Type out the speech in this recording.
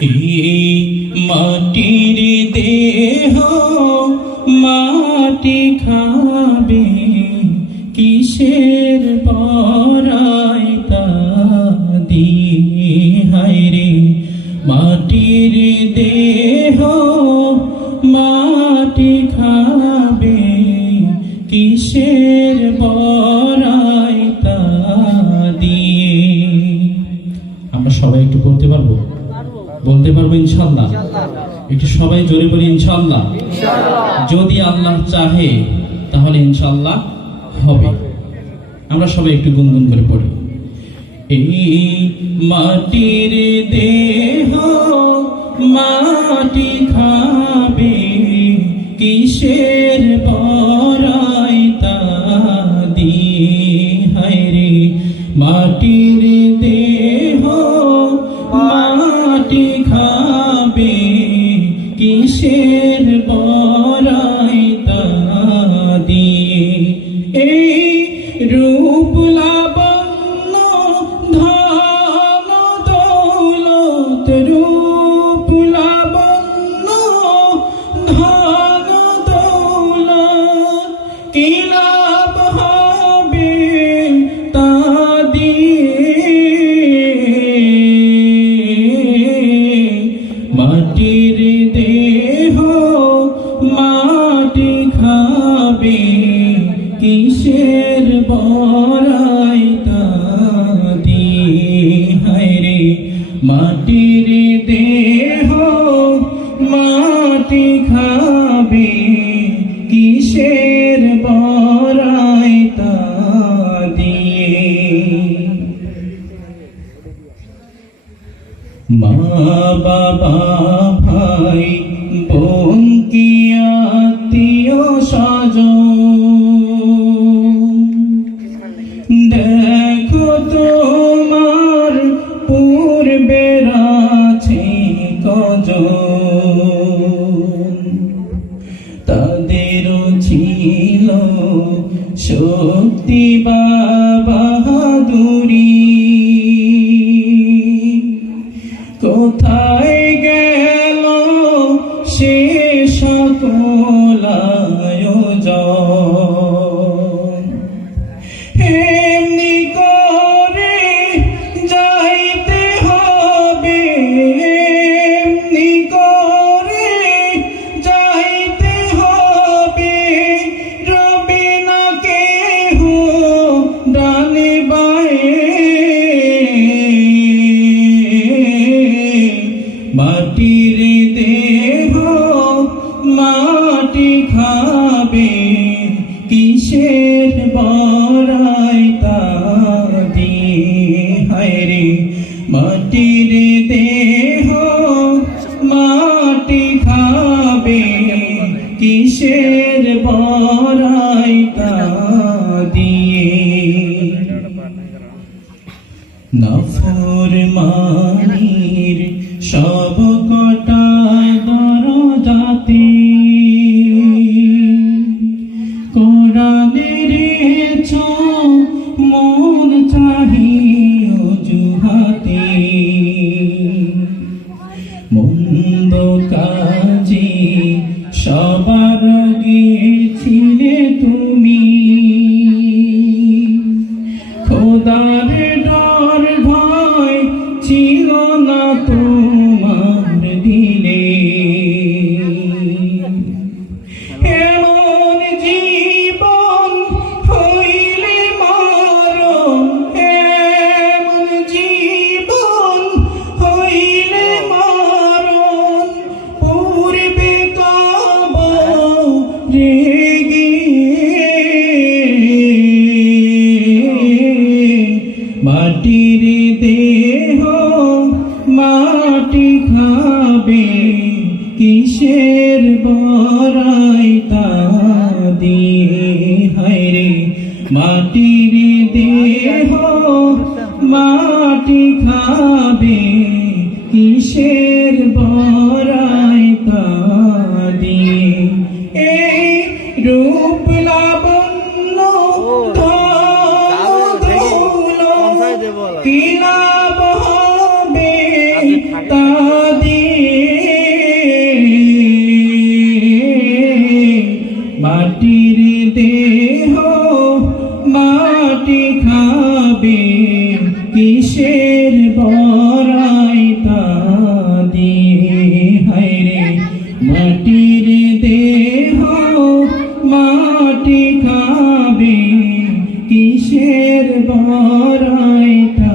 এই মাটির দেহ মাটি খাবে, কিসের পরাইতা দিয়ে? হায়রে মাটির দেহ মাটি খাবে, কিসের পরাইতা বলতে পারব ইনশাল্লাহ একটু সবাই জোরে বলি ইনশাল্লাহ যদি আল্লাহ চাহে তাহলে ইনশাল্লাহ হবে। আমরা সবাই একটু গুনগুন করে পড়ি। এই মাটির দেহ মাটি খাবে কিসের পরাইতা দিয়ে? হায়রে মাটির পরাইতা দিয়ে এই রূপ লাবণ্য ধন দৌলত খাবে কিসের বরাইতা দিয়ে হায়রে মাটির দেহ মাটি খাবে কিসের বরাইতা দিয়ে মা বাবা ভাই বোন তোমার পূর্বে রাছি কজ তাদের ছিল শক্তি বাহাদুরি। কোথায় গেল হায়রে মাটির দেহ মাটি খাবে কিসের বরাইতা দিয়ে? নফর মানির মন্দ কাজে সবার গেছিলে তুমি। খোদার ডর ভয় ছিল দেহ মাটি খাবে কিসের বরাইতা দিয়ে? হায়রে মাটির দেহ মাটি খাবে কিসের বরাইতা দিয়ে? খাবে কিসের বড়াই তা দিয়ে? হায়রে মাটির দেহ মাটি খাবে কিসের বড়াই তা